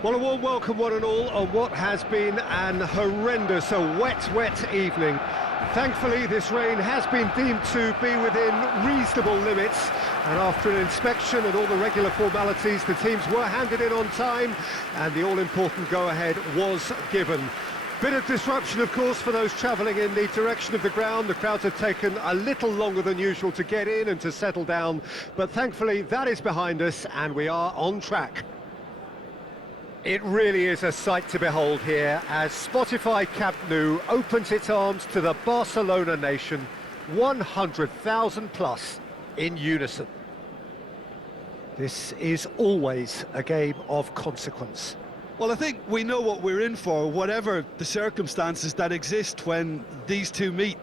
Well, a warm welcome one and all on what has been an horrendous, wet evening. Thankfully, this rain has been deemed to be within reasonable limits, and after an inspection and all the regular formalities, the teams were handed in on time, and the all-important go-ahead was given. Bit of disruption, of course, for those travelling in the direction of the ground. The crowds have taken a little longer than usual to get in and to settle down, but thankfully that is behind us, and we are on track. It really is a sight to behold here as Spotify Camp Nou opens its arms to the Barcelona nation, 100,000 plus in unison. This is always a game of consequence. Well, I think we know what we're in for, whatever the circumstances that exist when these two meet.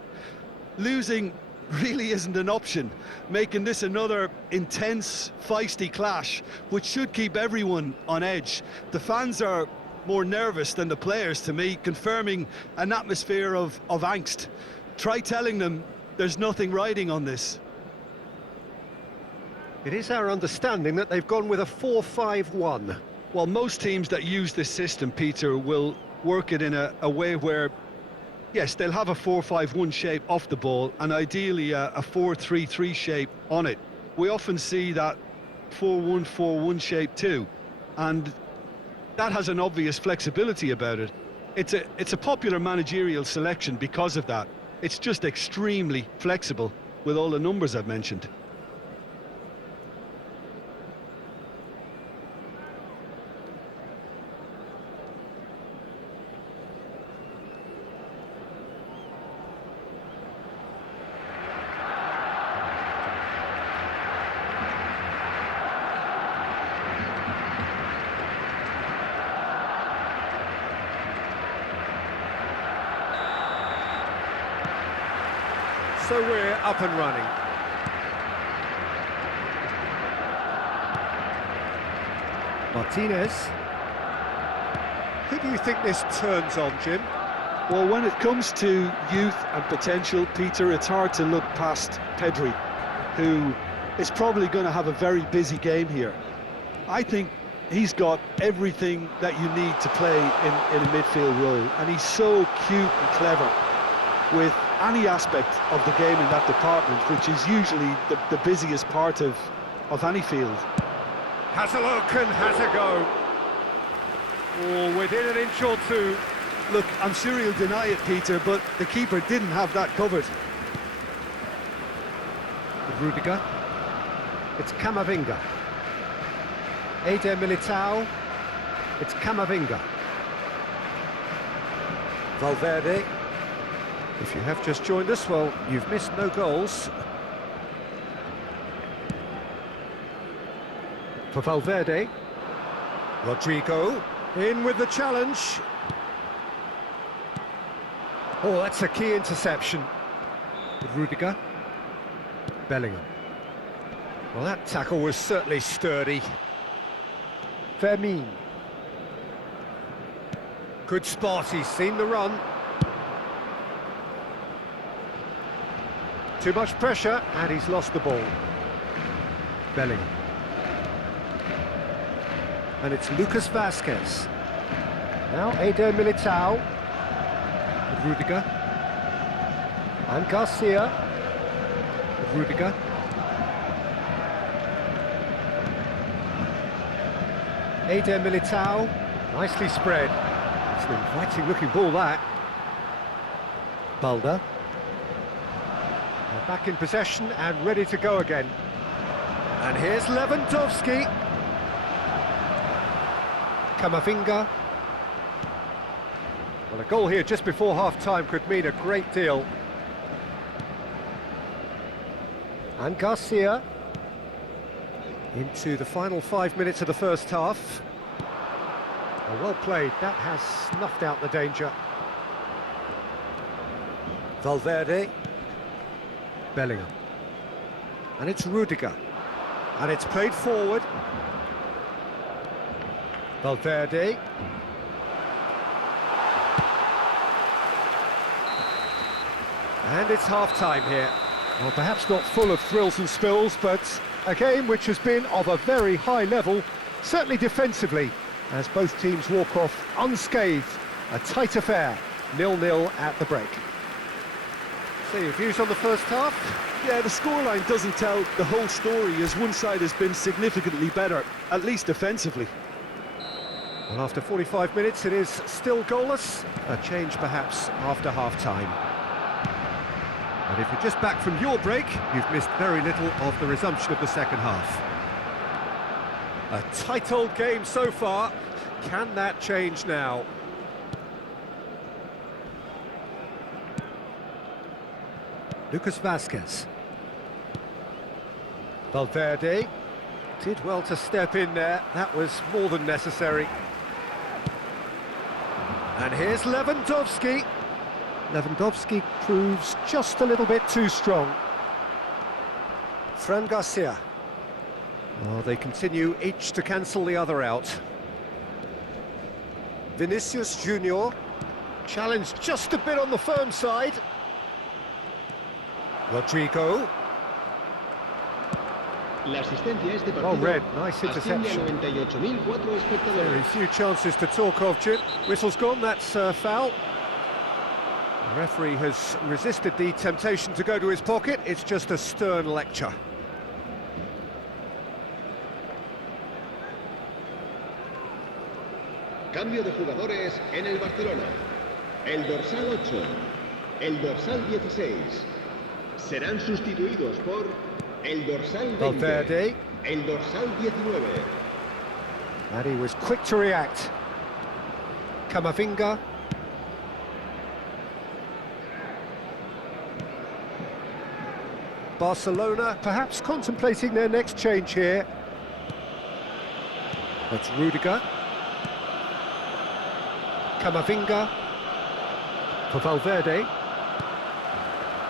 Losing really isn't an option, making this another intense, feisty clash, which should keep everyone on edge. The fans are more nervous than the players, to me, confirming an atmosphere of angst. Try telling them there's nothing riding on this. It is our understanding that they've gone with a 4-5-1. Well, most teams that use this system, Peter, will work it in a way where, yes, they'll have a 4-5-1 shape off the ball and ideally a 4-3-3 shape on it. We often see that 4-1-4-1 shape too, and that has an obvious flexibility about it. It's a popular managerial selection because of that. It's just extremely flexible with all the numbers I've mentioned. So we're up and running. Martinez. Who do you think this turns on, Jim? Well, when it comes to youth and potential, Peter, it's hard to look past Pedri, who is probably going to have a very busy game here. I think he's got everything that you need to play in a midfield role, and he's so cute and clever with any aspect of the game in that department, which is usually the busiest part of any field. Has a look and has a go. Oh, within an inch or two. Look, I'm sure he'll deny it, Peter, but the keeper didn't have that covered. Rudiger. It's Camavinga. Eder Militao. It's Camavinga. Valverde. If you have just joined us, well, you've missed no goals. For Valverde. Rodrigo. In with the challenge. Oh, that's a key interception. With Rudiger. Bellingham. Well, that tackle was certainly sturdy. Fermin. Good spot, he's seen the run. Too much pressure, and he's lost the ball. Bellingham. And it's Lucas Vazquez. Now Eder Militao. With Rudiger. And Garcia. With Rudiger. Eder Militao. Nicely spread. It's an inviting looking ball, that. Balda. Back in possession and ready to go again. And here's Lewandowski. Camavinga. Well, a goal here just before half-time could mean a great deal. And Garcia. Into the final 5 minutes of the first half. Well played, that has snuffed out the danger. Valverde. Bellingham. And it's Rudiger. And it's played forward. Valverde. And it's half-time here. Well, perhaps not full of thrills and spills, but a game which has been of a very high level, certainly defensively. as both teams walk off unscathed. A tight affair, 0-0 at the break. So your views on the first half? Yeah, the scoreline doesn't tell the whole story, as one side has been significantly better, at least defensively. Well, after 45 minutes, it is still goalless. A change, perhaps, after half-time. And if you're just back from your break, you've missed very little of the resumption of the second half. A tight old game so far. Can that change now? Lucas Vázquez. Valverde did well to step in there. That was more than necessary. And here's Lewandowski. Lewandowski proves just a little bit too strong. Fran Garcia. Oh, they continue each to cancel the other out. Vinicius Junior. Challenged just a bit on the firm side. Rodrigo. Oh, red, nice interception. Very few chances to talk of, Jim. Whistle's gone, that's foul. The referee has resisted the temptation to go to his pocket. It's just a stern lecture. Cambio de jugadores en el Barcelona. El dorsal 8, el dorsal 16 serán sustituidos por el dorsal 20, Valverde. el dorsal 19. And he was quick to react. Camavinga. Barcelona perhaps contemplating their next change here. That's Rudiger. Camavinga for Valverde.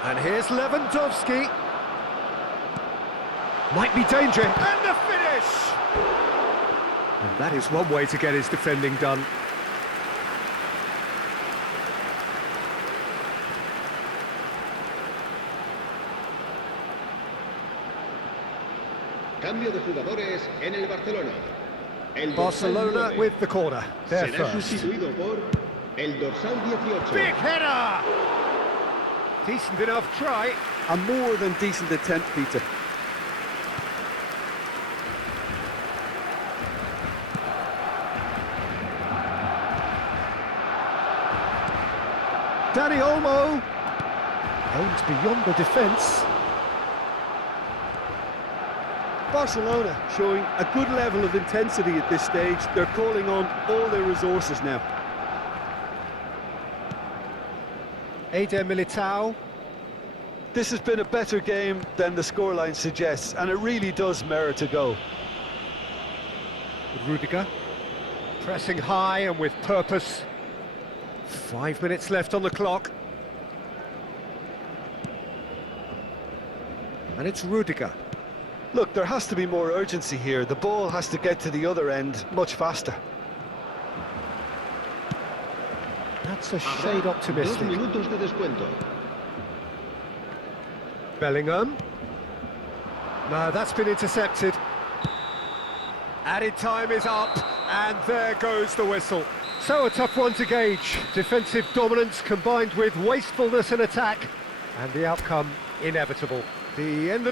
And here's Lewandowski. Might be danger. And the finish! And that is one way to get his defending done. Cambio de jugadores en el Barcelona. El Barcelona with the corner. There será first. sustituido por el dorsal 18. Big header! Decent enough try. A more than decent attempt, Peter. Dani Olmo. Aims beyond the defence. Barcelona showing a good level of intensity at this stage. They're calling on all their resources now. Eder Militao. This has been a better game than the scoreline suggests, and it really does merit a goal. Rudiger. Pressing high and with purpose. 5 minutes left on the clock. And it's Rudiger. Look, there has to be more urgency here. The ball has to get to the other end much faster. That's a shade 2 optimistic. minutos de descuento. Bellingham. No, that's been intercepted. Added time is up, and there goes the whistle. So a tough one to gauge. Defensive dominance combined with wastefulness in attack, and the outcome inevitable. The end of the